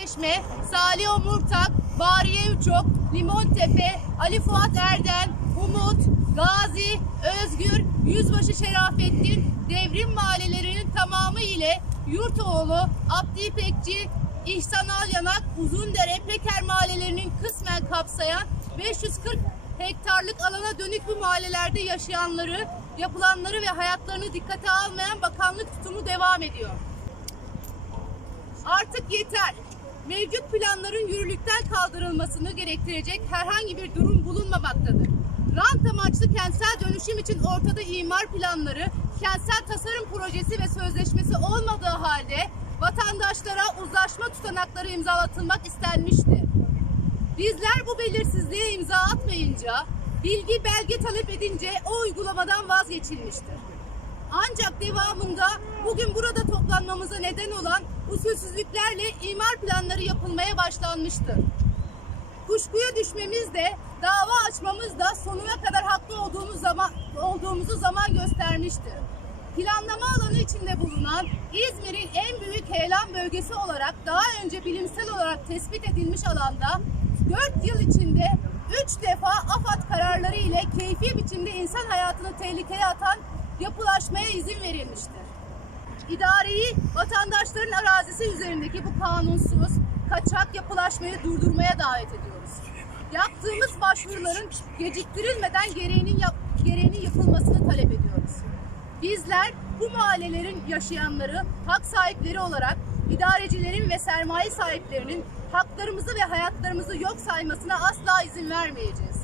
Çeşme, Salih Omurtak, Bariye Üçok, Limontepe, Ali Fuat Erden, Umut, Gazi, Özgür, Yüzbaşı Şerafettin, Devrim mahallelerinin tamamı ile Yurtoğlu, Abdi İpekçi, İhsan Alyanak, Uzundere, Peker mahallelerinin kısmen kapsayan 540 hektarlık alana dönük bu mahallelerde yaşayanları, yapılanları ve hayatlarını dikkate almayan bakanlık tutumu devam ediyor. Artık yeter. Mevcut planların yürürlükten kaldırılmasını gerektirecek herhangi bir durum bulunmamaktadır. Rant amaçlı kentsel dönüşüm için ortada imar planları, kentsel tasarım projesi ve sözleşmesi olmadığı halde vatandaşlara uzlaşma tutanakları imzalatılmak istenmişti. Bizler bu belirsizliğe imza atmayınca, bilgi belge talep edince o uygulamadan vazgeçilmiştir. Ancak devamında bugün burada toplanmamıza neden olan usulsüzlüklerle imar planları yapılmaya başlanmıştır. Kuşkuya düşmemiz de dava açmamız da sonuna kadar haklı olduğumuz zaman olduğumuzu zaman göstermiştir. Planlama alanı içinde bulunan İzmir'in en büyük heyelan bölgesi olarak daha önce bilimsel olarak tespit edilmiş alanda 4 yıl içinde 3 defa AFAD kararları ile keyfi biçimde insan hayatını tehlikeye atan yapılaşmaya izin verilmiştir. İdareyi vatandaşların arazisi üzerindeki bu kanunsuz, kaçak yapılaşmayı durdurmaya davet ediyoruz. Yaptığımız başvuruların geciktirilmeden gereğinin, yap, gereğinin yapılmasını talep ediyoruz. Bizler bu mahallelerin yaşayanları, hak sahipleri olarak idarecilerin ve sermaye sahiplerinin haklarımızı ve hayatlarımızı yok saymasına asla izin vermeyeceğiz.